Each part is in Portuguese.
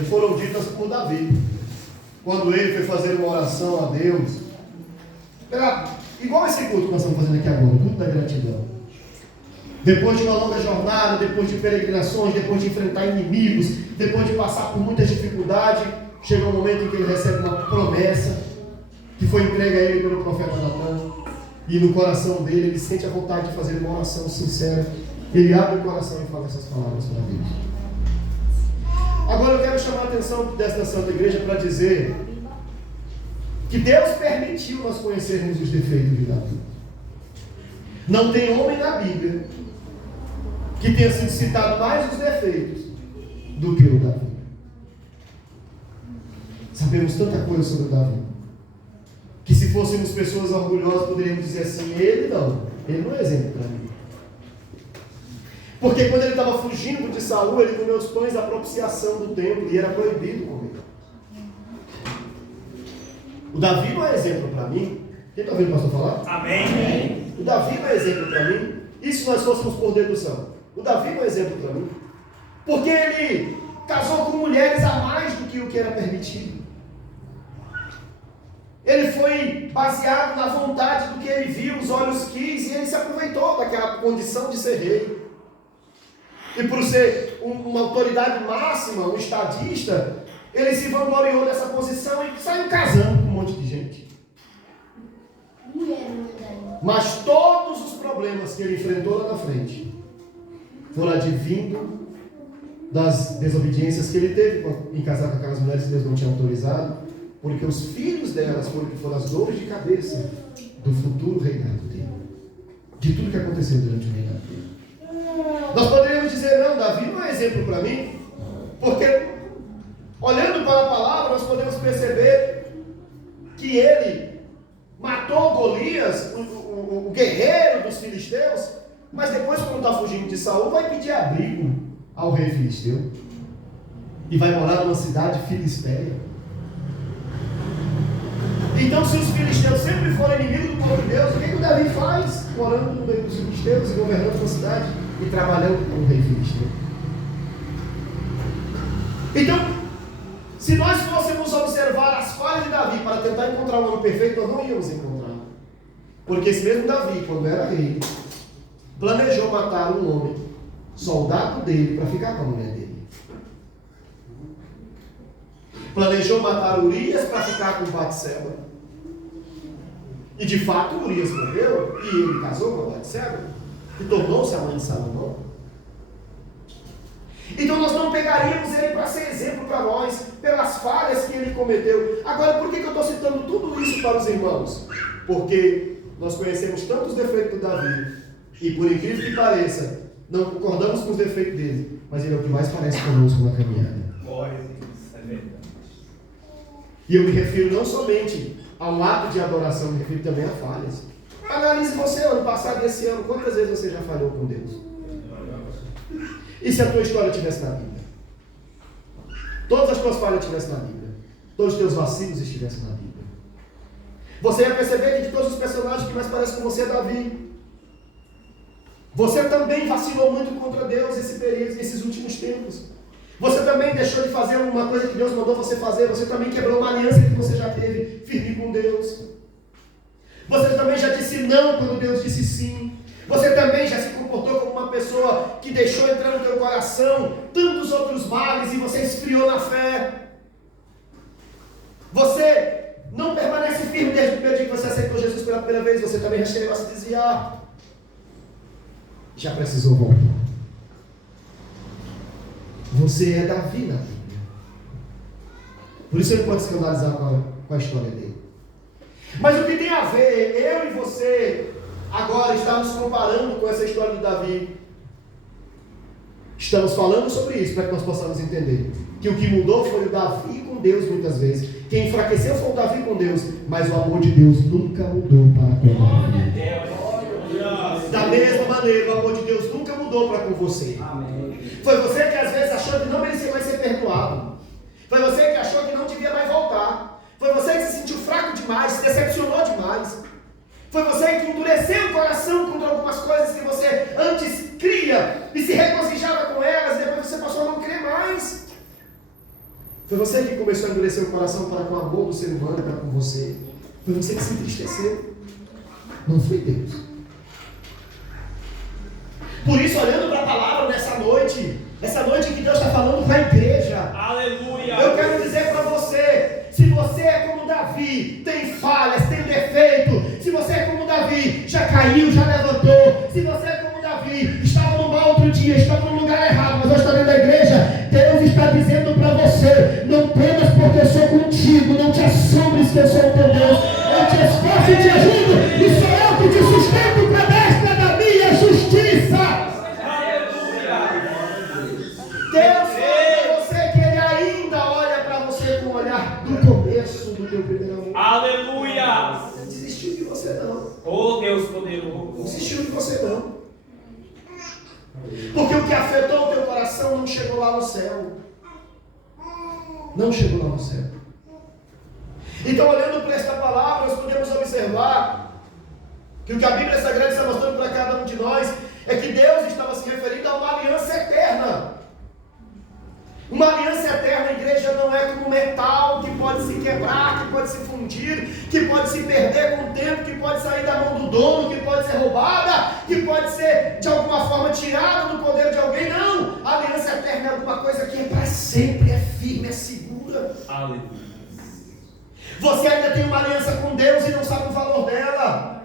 igreja foram ditas por Davi. Quando ele foi fazer uma oração a Deus, igual esse culto que nós estamos fazendo aqui agora, o culto da gratidão. Depois de uma longa jornada, depois de peregrinações, depois de enfrentar inimigos, depois de passar por muitas dificuldades, chega um momento em que ele recebe uma promessa que foi entregue a ele pelo profeta Natan, e no coração dele ele sente a vontade de fazer uma oração sincera. Ele abre o coração e fala essas palavras para Deus. Agora eu quero chamar a atenção desta Santa Igreja para dizer que Deus permitiu nós conhecermos os defeitos de Davi. Não tem homem na Bíblia que tenha sido citado mais os defeitos do que o Davi. Sabemos tanta coisa sobre o Davi, que se fôssemos pessoas orgulhosas poderíamos dizer assim: ele não é exemplo para mim. Porque quando ele estava fugindo de Saul, ele comeu os pães da propiciação do templo e era proibido comer. O Davi não é exemplo para mim. Quem está ouvindo o pastor falar? Amém. O Davi não é exemplo para mim. E se nós fôssemos por dedução? O Davi não é exemplo para mim. Porque ele casou com mulheres a mais do que o que era permitido. Ele foi baseado na vontade do que ele viu, os olhos quis, e ele se aproveitou daquela condição de ser rei. E por ser uma autoridade máxima, um estadista, ele se vangloriou dessa posição e saiu casando com um monte de gente. Mas todos os problemas que ele enfrentou lá na frente foram advindo das desobediências que ele teve em casar com aquelas mulheres que Deus não tinha autorizado, porque os filhos delas foram as dores de cabeça do futuro reinado dele, de tudo que aconteceu durante o reinado dele. Nós poderíamos dizer: não, Davi não é exemplo para mim, porque olhando para a palavra nós podemos perceber que ele matou Golias, o guerreiro dos filisteus, mas depois, quando está fugindo de Saul, vai pedir abrigo ao rei filisteu e vai morar numa cidade filisteia. Então, se os filisteus sempre forem inimigos do povo de Deus, o que o Davi faz? Morando no meio dos filisteus e governando uma cidade e trabalhando com o rei filisteu. Então, se nós fôssemos observar as falhas de Davi para tentar encontrar um homem perfeito, nós não íamos encontrar. Porque esse mesmo Davi, quando era rei, planejou matar um homem, soldado dele, para ficar com a mulher dele. Planejou matar Urias para ficar com Batseba. E de fato Urias morreu, e ele casou com a Batseba, e tornou-se a mãe de Salomão. Então nós não pegaríamos ele para ser exemplo para nós, pelas falhas que ele cometeu. Agora, por que eu estou citando tudo isso para os irmãos? Porque nós conhecemos tantos defeitos do Davi, e por incrível que pareça, não concordamos com os defeitos dele, mas ele é o que mais parece conosco na caminhada. Isso é verdade. E eu me refiro não somente ao ato de adoração, me refiro também a falhas. Analise você, ano passado e esse ano, quantas vezes você já falhou com Deus? E se a tua história estivesse na Bíblia? Todas as tuas falhas estivessem na Bíblia. Todos os teus vacilos estivessem na Bíblia. Você ia perceber que de todos os personagens que mais parecem com você é Davi. Você também vacilou muito contra Deus esses últimos tempos. Você também deixou de fazer uma coisa que Deus mandou você fazer. Você também quebrou uma aliança que você já teve firme com Deus. Você também já disse não quando Deus disse sim. Você também já se comportou como uma pessoa que deixou entrar no teu coração tantos outros males e você esfriou na fé. Você não permanece firme desde o primeiro dia que você aceitou Jesus pela primeira vez. Você também já chegou a se desviar. Já precisou voltar. Você é Davi na Bíblia. Por isso ele pode se escandalizar com a história dele. Mas o que tem a ver eu e você agora estamos comparando com essa história de Davi? Estamos falando sobre isso para que nós possamos entender que o que mudou foi o Davi com Deus muitas vezes. Quem enfraqueceu foi o Davi com Deus, mas o amor de Deus nunca mudou para com Davi. Da mesma maneira, o amor de Deus nunca mudou para com você. Foi você que às vezes achou que não merecia mais ser perdoado. Foi você que achou que não devia mais voltar. Foi você que se sentiu fraco demais, se decepcionou demais. Foi você que endureceu o coração contra algumas coisas que você antes cria e se regozijava com elas, e depois você passou a não crer mais. Foi você que começou a endurecer o coração para com o amor do ser humano, para com você. Foi você que se entristeceu. Não foi Deus. Por isso, olhando para a palavra nessa noite que Deus está falando para a igreja. Aleluia. Eu quero dizer para você, se você é como Davi, tem falhas, tem defeito, se você é como Davi, já caiu, já levantou, se você é como Davi, estava no mal outro dia, estava no lugar errado, mas hoje está dentro da igreja, Deus está dizendo para você, não temas porque eu sou contigo, não te assombres que eu sou o teu Deus, eu te esforço e te ajudo, e sou eu que te sustento para a destra da minha justiça. Deus fala para você que Ele ainda olha para você com o olhar do começo do teu primeiro amor. Aleluia! Não desistiu de você não. Oh Deus poderoso! Não desistiu de você não. Porque o que afetou o teu coração não chegou lá no céu. Não chegou lá no céu. Então, olhando para esta palavra, nós podemos observar que o que a Bíblia Sagrada está mostrando para cada um de nós é que Deus estava se referindo a uma aliança eterna. Uma aliança eterna, igreja, não é como metal que pode se quebrar, que pode se fundir, que pode se perder com o tempo, que pode sair da mão do dono, que pode ser roubada, que pode ser de alguma forma tirada do poder de alguém. Não! A aliança eterna é alguma coisa que é para sempre, é firme, é segura. Aleluia. Você ainda tem uma aliança com Deus e não sabe o valor dela.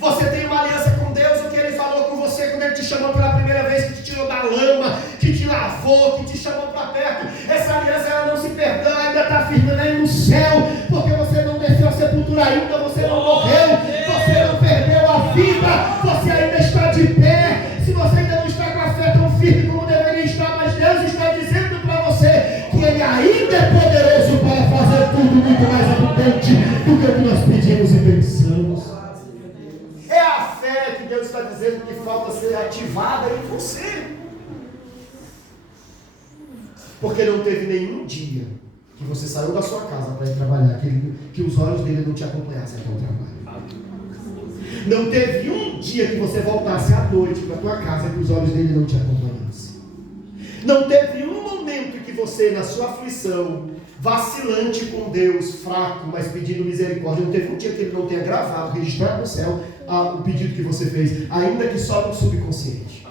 Você tem uma aliança com Deus, o que Ele falou com você quando Ele te chamou pela primeira vez, que te tirou da lama, que te lavou, que te chamou para perto. Essa aliança ela não se perdeu, ela ainda está firme aí no céu, porque você não desceu a sepultura ainda, você não morreu, você não perdeu a vida, você ainda está de pé. Se você ainda não está com a fé tão firme como deveria estar, mas Deus está dizendo para você que Ele ainda é poderoso para fazer tudo muito mais abundante do que o que nós pedimos e pensamos. É a fé que Deus está dizendo que falta ser ativada em você. Porque não teve nenhum dia que você saiu da sua casa para ir trabalhar, que os olhos dele não te acompanhassem até o trabalho. Não teve um dia que você voltasse à noite para a tua casa que os olhos dele não te acompanhassem. Não teve um momento que você, na sua aflição, vacilante com Deus, fraco, mas pedindo misericórdia, não teve um dia que ele não tenha gravado, registrado no céu o pedido que você fez, ainda que só no subconsciente.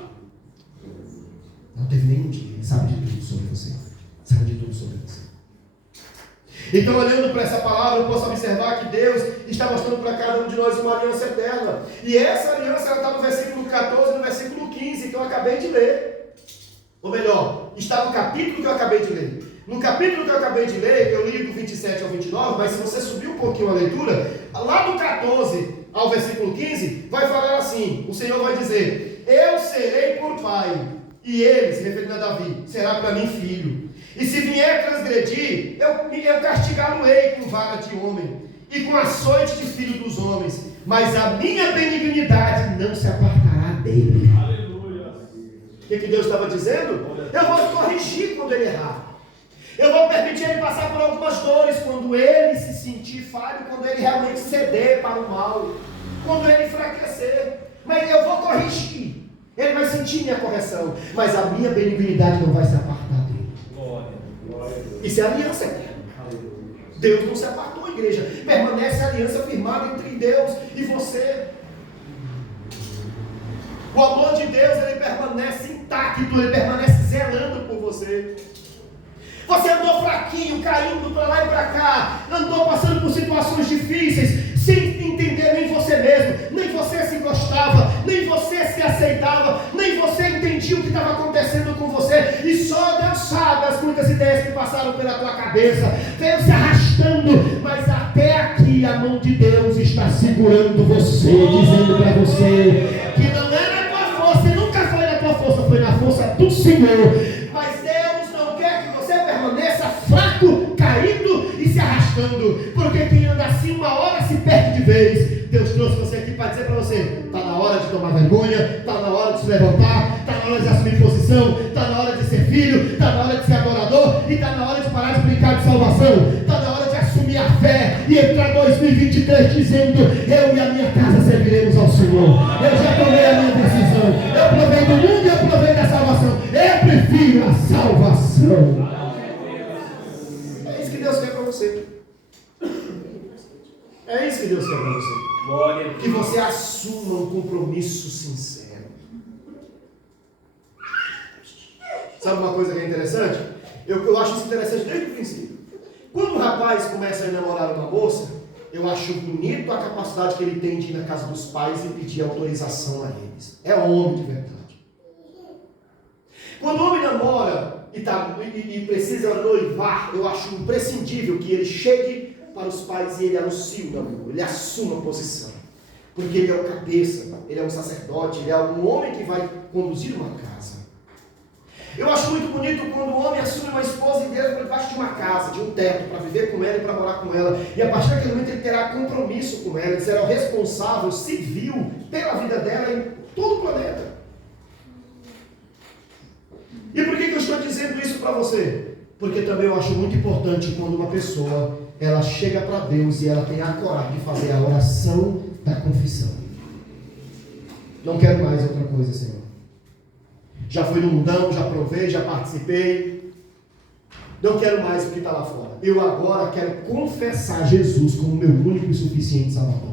Não teve nenhum dia. Ele sabe de tudo sobre você. Sabe de tudo sobre você. Então, olhando para essa palavra, eu posso observar que Deus está mostrando para cada um de nós uma aliança eterna. E essa aliança ela está no versículo 14 e no versículo 15, que eu acabei de ler. Ou melhor, está no capítulo que eu acabei de ler. No capítulo que eu acabei de ler, eu li do 27 ao 29, mas se você subir um pouquinho a leitura, lá do 14 ao versículo 15, vai falar assim, o Senhor vai dizer, eu serei por pai, e ele, se referindo a Davi, será para mim filho. E se vier transgredir, eu castigá-lo-ei com vara de homem, e com açoite de filho dos homens, mas a minha benignidade não se apartará dele. Aleluia. O que Deus estava dizendo? Eu vou corrigir quando ele errar. Eu vou permitir ele passar por algumas dores quando ele se sentir falho, quando ele realmente ceder para o mal, quando ele enfraquecer. Mas eu vou corrigir. Ele vai sentir minha correção, mas a minha benignidade não vai se apartar dele. Isso é aliança eterna. Deus não se apartou, igreja. Permanece a aliança firmada entre Deus e você. O amor de Deus, ele permanece intacto, ele permanece zelando por você. Você andou fraquinho, caindo para lá e para cá, andou passando por situações difíceis, sem entender nem você mesmo, nem você se gostava, nem você se aceitava, nem você entendia o que estava acontecendo com você, e só Deus sabe as muitas ideias que passaram pela tua cabeça, veio se arrastando, mas até aqui a mão de Deus está segurando você, dizendo para você que não é na tua força, e nunca foi na tua força, foi na força do Senhor. Mas Deus não quer que você permaneça fraco, caído e se arrastando, porque quem anda assim uma hora se perde de vez. Deus trouxe você aqui para dizer para você, está na hora de tomar vergonha, está na hora de se levantar, está na hora de assumir posição, está na hora de ser filho, está na hora de ser adorador, e está na hora de parar de brincar de salvação, está na hora de assumir a fé e entrar 2023 dizendo, eu e a minha casa serviremos ao Senhor. Eu já tomei a minha decisão, eu provei do mundo e eu provei da salvação, eu prefiro a salvação. isso que Deus quer para você. É isso que Deus quer para você. Glória a Deus. Que você assuma um compromisso sincero. Sabe uma coisa que é interessante? Eu acho isso interessante desde o princípio. Quando um rapaz começa a namorar uma moça, eu acho bonito a capacidade que ele tem de ir na casa dos pais e pedir autorização a eles. É homem de verdade. Quando o homem namora e precisa noivar, eu acho imprescindível que ele chegue para os pais e ele anuncie o namoro, ele assuma a posição. Porque ele é o cabeça, ele é um sacerdote, ele é um homem que vai conduzir uma casa. Eu acho muito bonito quando o homem assume uma esposa e Deus por debaixo de uma casa, de um teto, para viver com ela e para morar com ela. E a partir daquele momento ele terá compromisso com ela, ele será o responsável civil pela vida dela em todo o planeta. E por que eu estou dizendo isso para você? Porque também eu acho muito importante quando uma pessoa, ela chega para Deus e ela tem a coragem de fazer a oração da confissão. Não quero mais outra coisa, Senhor. Já fui no mundão, já provei, já participei. Não quero mais o que está lá fora. Eu agora quero confessar Jesus como meu único e suficiente Salvador.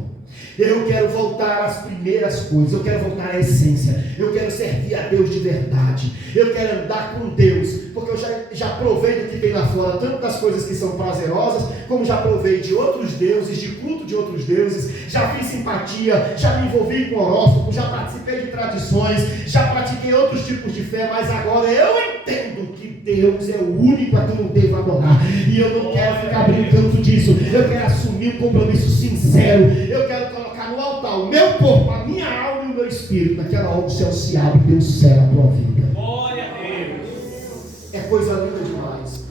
Eu quero voltar às primeiras coisas. Eu quero voltar à essência. Eu quero servir a Deus de verdade. Eu quero andar com Deus. Porque eu já provei do que tem lá fora, tanto das coisas que são prazerosas, como já provei de outros deuses, de culto de outros deuses. Já fiz simpatia, já me envolvi com horóscopo, já participei de tradições, já pratiquei outros tipos de fé, mas agora eu entendo que Deus é o único a quem eu devo adorar. E eu não quero ficar brincando disso. Eu quero assumir um compromisso sincero. Eu quero colocar no altar o meu corpo, a minha alma e o meu espírito. Naquela hora o céu se abre e Deus cela a tua vida. Glória a Deus. É coisa linda demais.